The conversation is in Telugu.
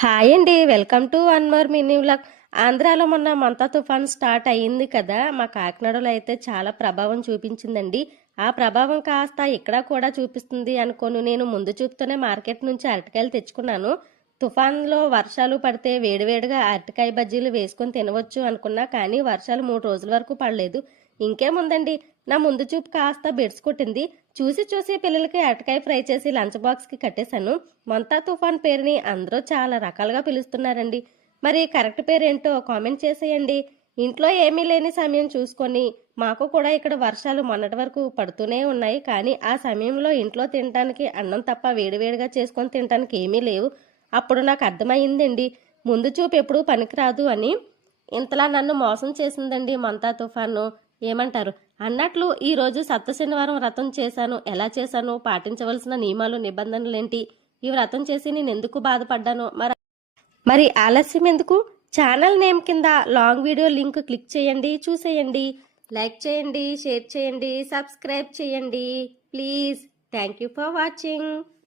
హాయ్ అండి. Welcome to one more mini vlog. ఆంధ్రాలో మొన్న మంతా తుఫాన్ స్టార్ట్ అయ్యింది కదా మా కాకినాడలో అయితే చాలా ప్రభావం చూపించిందండి. ఆ ప్రభావం కాస్త ఇక్కడ కూడా చూపిస్తుంది అనుకోను. నేను ముందు చూపుతూనే మార్కెట్ నుంచి అరటికాయలు తెచ్చుకున్నాను. తుఫాన్లో వర్షాలు పడితే వేడివేడిగా అరటికాయ బజ్జీలు వేసుకొని తినవచ్చు అనుకున్నా కానీ వర్షాలు మూడు రోజుల వరకు పడలేదు. ఇంకేముందండి? నా ముందు చూపు కాస్త బెడ్స్ కొట్టింది. చూసి చూసి పిల్లలకి అరటికాయ ఫ్రై చేసి లంచ్ బాక్స్కి కట్టేశాను. మంతా తుఫాన్ పేరుని అందరూ చాలా రకాలుగా పిలుస్తున్నారండి. మరి కరెక్ట్ పేరేంటో కామెంట్ చేసేయండి. ఇంట్లో ఏమీ లేని సమయం చూసుకొని మాకు కూడా ఇక్కడ వర్షాలు మొన్నటి వరకు పడుతూనే ఉన్నాయి. కానీ ఆ సమయంలో ఇంట్లో తినడానికి అన్నం తప్ప వేడివేడిగా చేసుకొని తినడానికి ఏమీ లేవు. అప్పుడు నాకు అర్థమైందండి ముందు చూపు ఎప్పుడు పనికిరాదు అని. ఇంతలా నన్ను మోసం చేసిందండి మంతా తుఫాను. ఏమంటారు? అన్నట్లు ఈరోజు సప్త శనివారం వ్రతం చేశాను. ఎలా చేశాను? పాటించవలసిన నియమాలు నిబంధనలు ఏంటి ఈ వ్రతం చేసి నేను ఎందుకు బాధపడ్డాను? మరి మరి ఆలస్యం ఎందుకు? ఛానల్ నేమ్ కింద లాంగ్ వీడియో లింక్ క్లిక్ చేయండి చూసేయండి. లైక్ చేయండి షేర్ చేయండి సబ్స్క్రైబ్ చేయండి. Please. Thank you for watching.